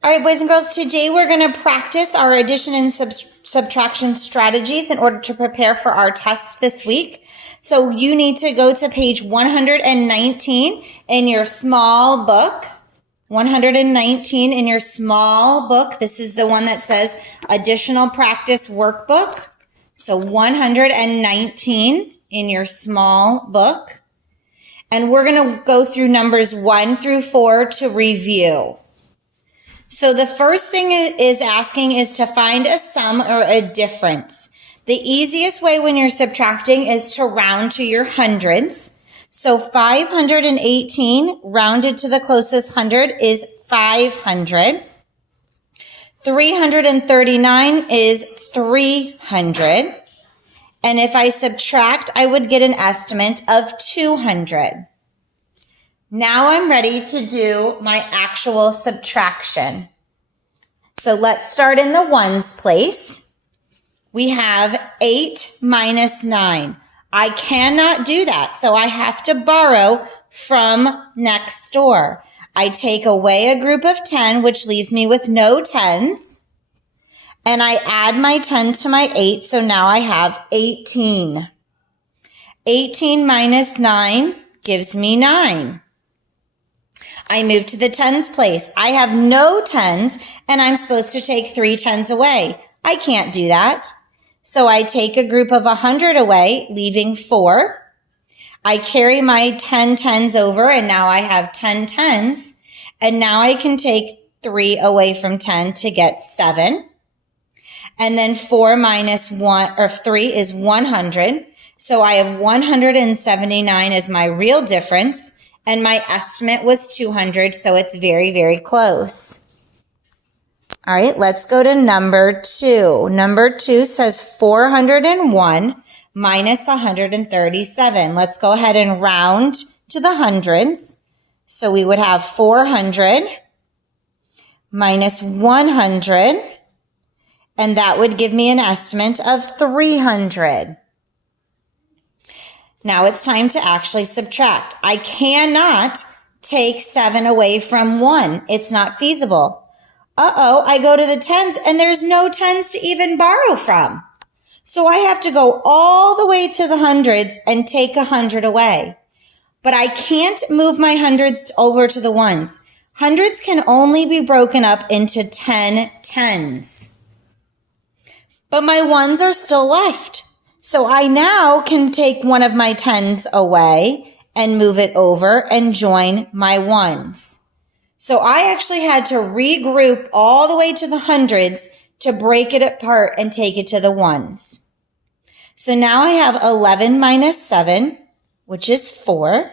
All right, boys and girls, today we're going to practice our addition and subtraction strategies in order to prepare for our test this week. So you need to go to page 119 in your small book. 119 in your small book. This is the one that says Additional Practice Workbook. So 119 in your small book. And we're going to go through numbers 1 through 4 to review. So the first thing is asking is to find a sum or a difference. The easiest way when you're subtracting is to round to your hundreds. So 518 rounded to the closest hundred is 500. 339 is 300. And if I subtract, I would get an estimate of 200. Now I'm ready to do my actual subtraction. So let's start in the ones place. We have 8 minus 9. I cannot do that, so I have to borrow from next door. I take away a group of 10, which leaves me with no 10s. And I add my 10 to my 8, so now I have 18. 18 minus 9 gives me 9. I move to the tens place. I have no 10s, and I'm supposed to take 3 10s away. I can't do that. So I take a group of 100 away, leaving 4. I carry my 10 10s over, and now I have 10 10s. And now I can take 3 away from 10 to get 7. And then 4 minus 1, or 3 is 100. So I have 179 as my real difference. And my estimate was 200, so it's very, very close. All right, let's go to number 2. Number 2 says 401 minus 137. Let's go ahead and round to the hundreds. So we would have 400 minus 100, and that would give me an estimate of 300. Now it's time to actually subtract. I cannot take 7 away from 1. It's not feasible. I go to the 10s and there's no 10s to even borrow from. So I have to go all the way to the hundreds and take 100 away. But I can't move my hundreds over to the ones. Hundreds can only be broken up into 10 10s. But my ones are still left. So I now can take one of my 10s away and move it over and join my ones. So I actually had to regroup all the way to the hundreds to break it apart and take it to the ones. So now I have 11 minus 7, which is 4,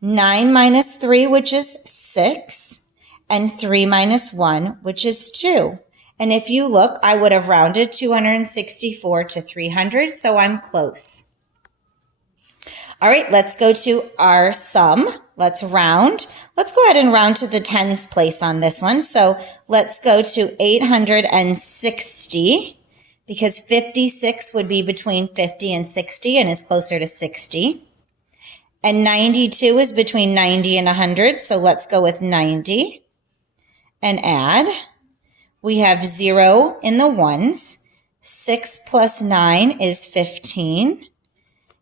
9 minus 3, which is 6, and 3 minus 1, which is 2. And if you look, I would have rounded 264 to 300, so I'm close. All right, let's go to our sum. Let's round. Let's go ahead and round to the tens place on this one. So let's go to 860, because 56 would be between 50 and 60 and is closer to 60. And 92 is between 90 and 100, so let's go with 90 and add. We have 0 in the ones. 6 plus 9 is 15.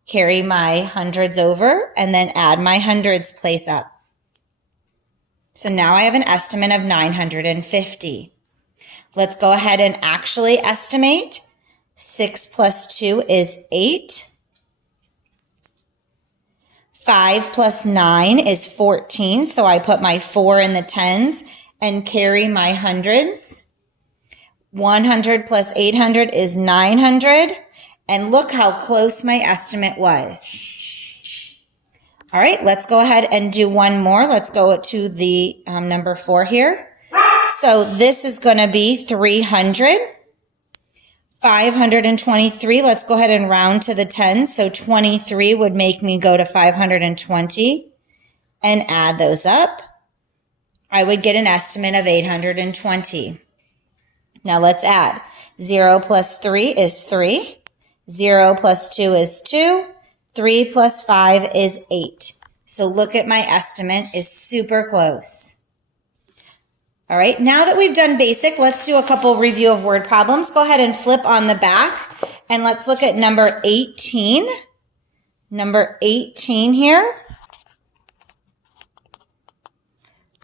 Carry my hundreds over and then add my hundreds place up. So now I have an estimate of 950. Let's go ahead and actually estimate. 6 plus 2 is 8. 5 plus 9 is 14. So I put my 4 in the tens and carry my hundreds. 100 plus 800 is 900. And look how close my estimate was. All right, let's go ahead and do one more. Let's go to the number 4 here. So this is going to be 300. 523, let's go ahead and round to the 10s. So 23 would make me go to 520 and add those up. I would get an estimate of 820. Now let's add. 0 plus 3 is 3. 0 plus 2 is 2. 3 plus 5 is 8. So look at my estimate is super close. All right, now that we've done basic, let's do a couple review of word problems. Go ahead and flip on the back and let's look at number 18. Number 18 here.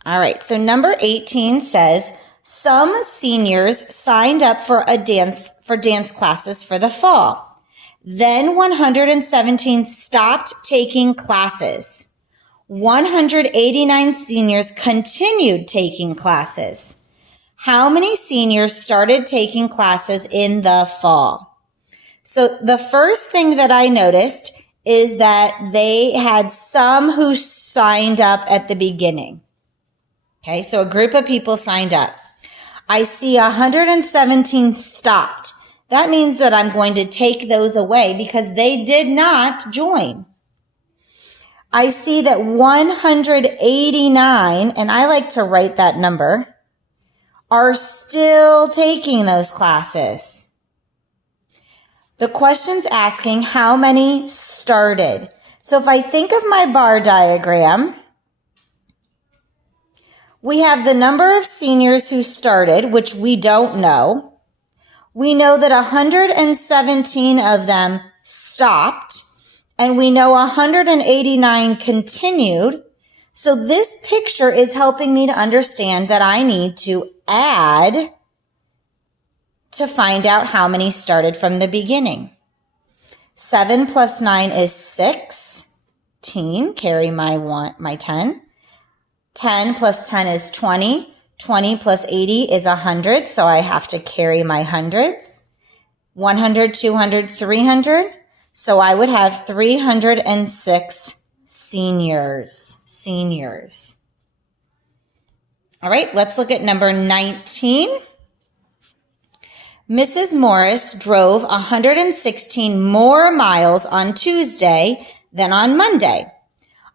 All right, so number 18 says, some seniors signed up for dance classes for the fall. Then 117 stopped taking classes. 189 seniors continued taking classes. How many seniors started taking classes in the fall? So the first thing that I noticed is that they had some who signed up at the beginning. Okay, so a group of people signed up. I see 117 stopped. That means that I'm going to take those away because they did not join. I see that 189, and I like to write that number, are still taking those classes. The question's asking how many started. So if I think of my bar diagram, we have the number of seniors who started, which we don't know. We know that 117 of them stopped. And we know 189 continued. So this picture is helping me to understand that I need to add to find out how many started from the beginning. 7 plus 9 is 16. Carry my 10. 10 plus 10 is 20. 20 plus 80 is 100. So I have to carry my hundreds. 100, 200, 300. So I would have 306 seniors. All right, let's look at number 19. Mrs. Morris drove 116 more miles on Tuesday than on Monday.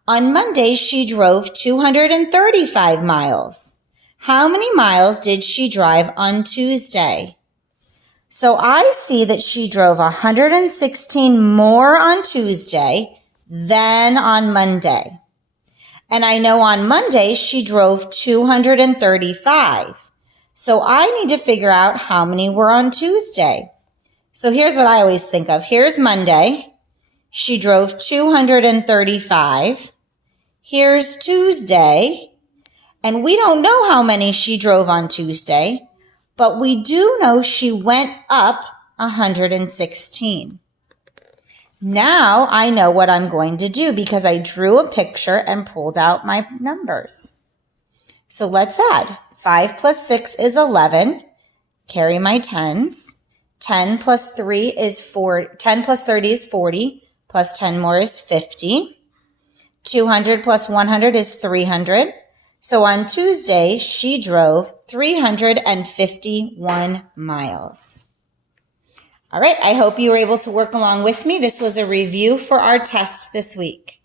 On Monday, she drove 235 miles. How many miles did she drive on Tuesday? So I see that she drove 116 more on Tuesday than on Monday. And I know on Monday she drove 235. So I need to figure out how many were on Tuesday. So here's what I always think of. Here's Monday. She drove 235. Here's Tuesday. And we don't know how many she drove on Tuesday. But we do know she went up 116. Now I know what I'm going to do because I drew a picture and pulled out my numbers. So let's add. 5 plus 6 is 11. Carry my tens. 10 plus 3 is 4. 10 plus 30 is 40. Plus 10 more is 50. 200 plus 100 is 300. So on Tuesday, she drove 351 miles. All right, I hope you were able to work along with me. This was a review for our test this week.